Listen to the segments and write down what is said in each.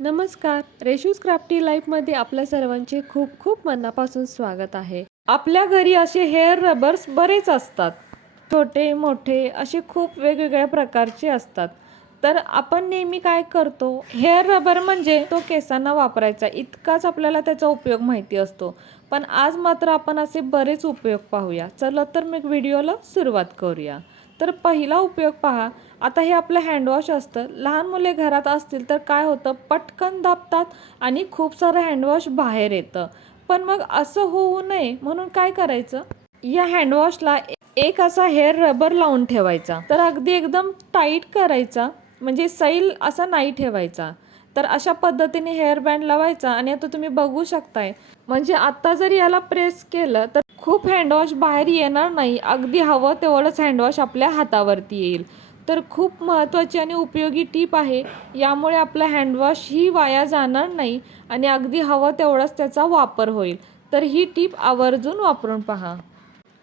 नमस्कार. रेशूज क्राफ्टी लाईफमध्ये आपल्या सर्वांचे खूप खूप मनापासून स्वागत आहे. आपल्या घरी असे हेअर रबर्स बरेच असतात. छोटे मोठे असे खूप वेगवेगळ्या प्रकारचे असतात. तर आपण नेहमी काय करतो? हेअर रबर म्हणजे तो केसांना वापरायचा. इतकाच आपल्याला त्याचा उपयोग माहिती असतो. पण आज मात्र आपण असे बरेच उपयोग पाहूया. चला तर मग व्हिडिओला सुरुवात करूया. तर पहिला उपयोग पहा. आता हे आपलं हँडवॉश असतं. लहान मुले घरात असतील तर काय होतं? पटकन दाबतात आणि खूप सारं हँडवॉश बाहेर येतं. पण मग असं होऊ नये म्हणून काय करायचं? या हँडवॉशला एक असा हेअर रबर लावून ठेवायचा. तर अगदी एकदम टाईट करायचा. म्हणजे सैल असा नाही ठेवायचा. तर अशा पद्धतीने हेअर बँड लावायचा आणि आता तुम्ही बघू शकताय. म्हणजे आत्ता जर याला प्रेस केलं तर खूप हँडवॉश बाहेर येणार नाही. अगदी हवं तेवढंच हँडवॉश आपल्या हातावरती येईल. तर खूप महत्त्वाची आणि उपयोगी टीप आहे. यामुळे आपला हँडवॉश ही वाया जाणार नाही आणि अगदी हवं तेवढंच त्याचा वापर होईल. तर ही टीप आवर्जून वापरून पहा.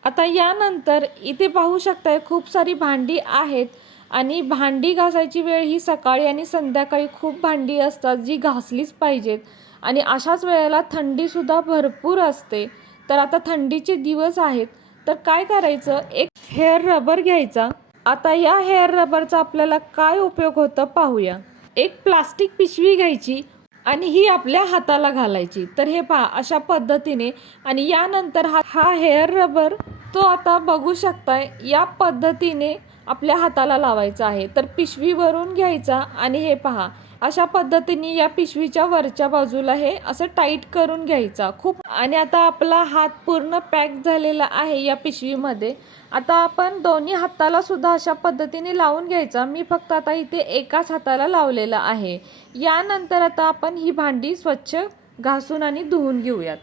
आता यानंतर इथे पाहू शकताय खूप सारी भांडी आहेत आणि भांडी घासायची वेळ ही सकाळी आणि संध्याकाळी खूप भांडी असतात जी घासलीच पाहिजेत. आणि अशाच वेळेला थंडीसुद्धा भरपूर असते. तर आता थंडीचे दिवस आहेत. तर काय करायचं? एक हेअर रबर घ्यायचा. आता या हेअर रबरचा आपल्याला काय उपयोग होतं पाहूया. एक प्लास्टिक पिशवी घ्यायची आणि ही आपल्या हाताला घालायची. तर हे पहा अशा पद्धतीने आणि यानंतर हा हा हेअर रबर तो आता बघू शकताय या पद्धतीने आपल्या हाताला लावायचा आहे. तर पिशवीवरून घ्यायचा आणि हे पहा अशा पद्धतीने या पिशवीच्या वरच्या बाजूला हे असं टाईट करून घ्यायचा. खूप आणि आता आपला हात पूर्ण पॅक झालेला आहे या पिशवीमध्ये. आता आपण दोन्ही हाताला सुद्धा अशा पद्धतीने लावून घ्यायचा. मी फक्त आता इथे एकाच हाताला लावलेला आहे. यानंतर आता आपण ही भांडी स्वच्छ घासून आणि धुवून घेऊयात.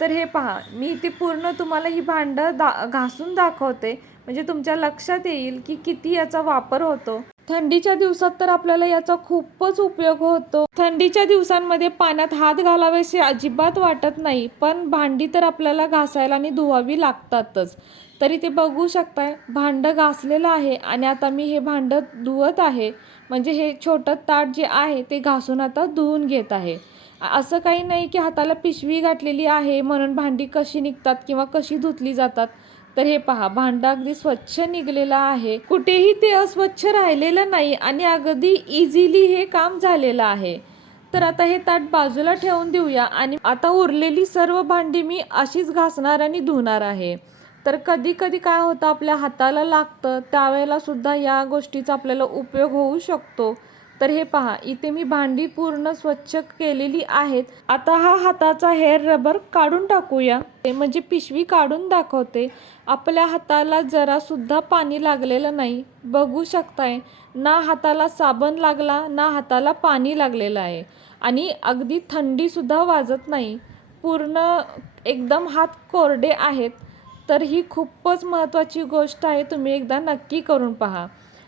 तर हे पहा मी इथे पूर्ण तुम्हाला ही भांडं दा घासून दाखवते. म्हणजे तुमच्या लक्षात येईल की किती याचा वापर होतो. थंडीच्या दिवसात तर आपल्याला याचा खूपच उपयोग होतो. थंडीच्या दिवसांमध्ये पाण्यात हात घालावेसे अजिबात वाटत नाही पण भांडी तर आपल्याला घासायला आणि धुवावी लागतातच. तरी ते बघू शकताय भांडं घासलेलं आहे आणि आता मी हे भांडं धुवत आहे. म्हणजे हे छोटं ताट जे आहे ते घासून आता धुवून घेत आहे. असं काही नाही की हाताला पिशवी गाठलेली आहे म्हणून भांडी कशी निघतात किंवा कशी धुतली जातात. तर हे पहा भांडा अगदी स्वच्छ निघलेला आहे. कुठेही ते अस्वच्छ राहिलेलं नाही आणि अगदी इझिली हे काम झालेलं आहे. तर आता हे ताट बाजूला ठेवून देऊया आणि आता उरलेली सर्व भांडी मी अशीच घासणार आणि धुणार आहे. तर कधी कधी काय होतं आपल्या हाताला लागतं त्यावेळेला सुद्धा या गोष्टीचा आपल्याला उपयोग होऊ शकतो. तर हे पहा इथे मी भांडी पूर्ण स्वच्छ केलेली आहेत. आता हा हाताचा हेअर रबर काढून टाकूया. ते म्हणजे पिशवी काढून दाखवते. आपल्या हाताला जरा सुद्धा पाणी लागलेलं नाही. बघू शकताय ना हाताला साबण लागला ना हाताला पाणी लागलेलं आहे. आणि अगदी थंडीसुद्धा वाजत नाही. पूर्ण एकदम हात कोरडे आहेत. तर ही खूपच महत्त्वाची गोष्ट आहे तुम्ही एकदा नक्की करून पहा.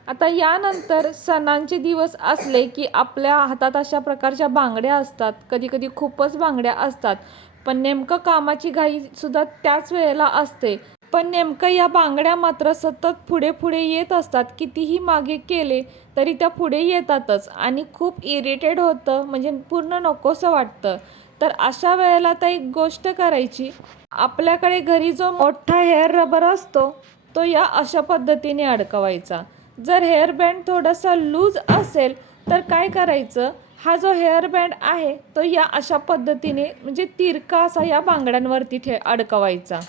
आता यानंतर सणांचे दिवस असले की आपल्या हातात अशा प्रकारच्या बांगड्या असतात. कधी कधी खूपच बांगड्या असतात. पण नेमकं कामाची घाईसुद्धा त्याच वेळेला असते. पण नेमकं या बांगड्या मात्र सतत पुढे पुढे येत असतात. कितीही मागे केले तरी त्या पुढे येतातच आणि खूप इरिटेड होतं म्हणजे पूर्ण नकोसं वाटतं. तर अशा वेळेला तर एक गोष्ट करायची. आपल्याकडे घरी जो मोठा हेअर रबर असतो तो या अशा पद्धतीने अडकवायचा. जर हेअर बँड थोडासा लूज असेल तर काय करायचं? हा जो हेअर बँड आहे तो या अशा पद्धतीने म्हणजे तिरका असा या बांगड्यांवरती ठे अडकवायचा.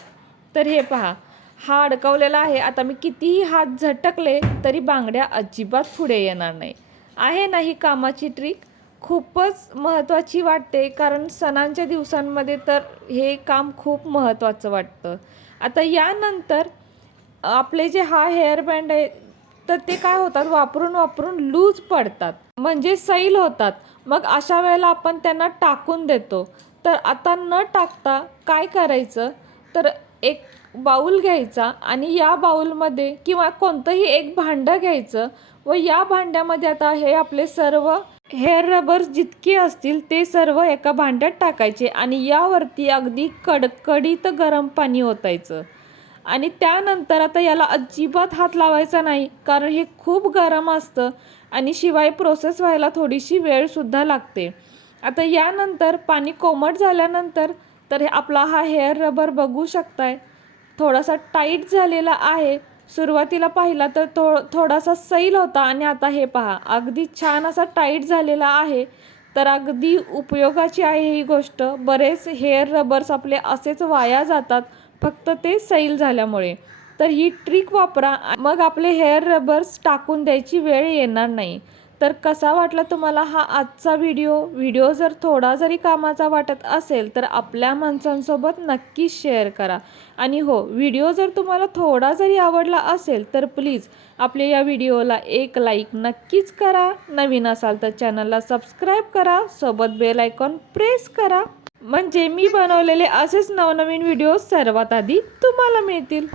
तर हे पहा हा अडकवलेला आहे. आता मी कितीही हात झटकले तरी बांगड्या अजिबात पुढे येणार नाही. आहे ना ही कामाची ट्रिक? खूपच महत्त्वाची वाटते कारण सणांच्या दिवसांमध्ये तर हे काम खूप महत्त्वाचं वाटतं. आता यानंतर आपले जे हा हेअरबँड आहे तर ते काय होतात? वापरून वापरून लूज पडतात. म्हणजे सैल होतात. मग अशा वेळेला आपण त्यांना टाकून देतो. तर आता न टाकता काय करायचं? तर एक बाऊल घ्यायचा आणि या बाऊलमध्ये किंवा कोणतंही एक भांडं घ्यायचं व या भांड्यामध्ये आता हे आपले सर्व हेअर रबर्स जितके असतील ते सर्व एका भांड्यात टाकायचे आणि यावरती अगदी कडकडीत गरम पाणी ओतायचं. आणि त्यानंतर आता याला अजिबात हात लावायचा नाही कारण हे खूप गरम असतं आणि शिवाय प्रोसेस व्हायला थोडीशी वेळसुद्धा लागते. आता यानंतर पाणी कोमट झाल्यानंतर तर हे आपला हा हेअर रबर बघू शकताय. थोडासा टाईट झालेला आहे. सुरुवातीला पाहिला तर थो थोडासा सैल होता आणि आता हे पहा अगदी छान असा टाईट झालेला आहे. तर अगदी उपयोगाची आहे ही गोष्ट. बरेच हेअर रबर्स आपले असेच वाया जातात फक्त ते सैल झाल्यामुळे. तर ही ट्रिक वापरा. मग आपले हेअर रबर्स टाकून द्यायची वेळ येणार नाही. तर कसा वाटला तुम्हाला हा आजचा व्हिडिओ व्हिडिओ जर थोडा जरी कामाचा वाटत असेल तर आपल्या माणसांसोबत नक्की शेअर करा. आणि हो व्हिडिओ जर तुम्हाला थोडा जरी आवडला असेल तर प्लीज आपल्या या व्हिडिओला एक लाईक नक्कीच करा. नवीन असाल तर चॅनलला सबस्क्राईब करा. सोबत बेल आयकॉन प्रेस करा. म्हणजे मी बनवलेले असेच नवनवीन व्हिडिओ सर्वात आधी तुम्हाला मिळतील.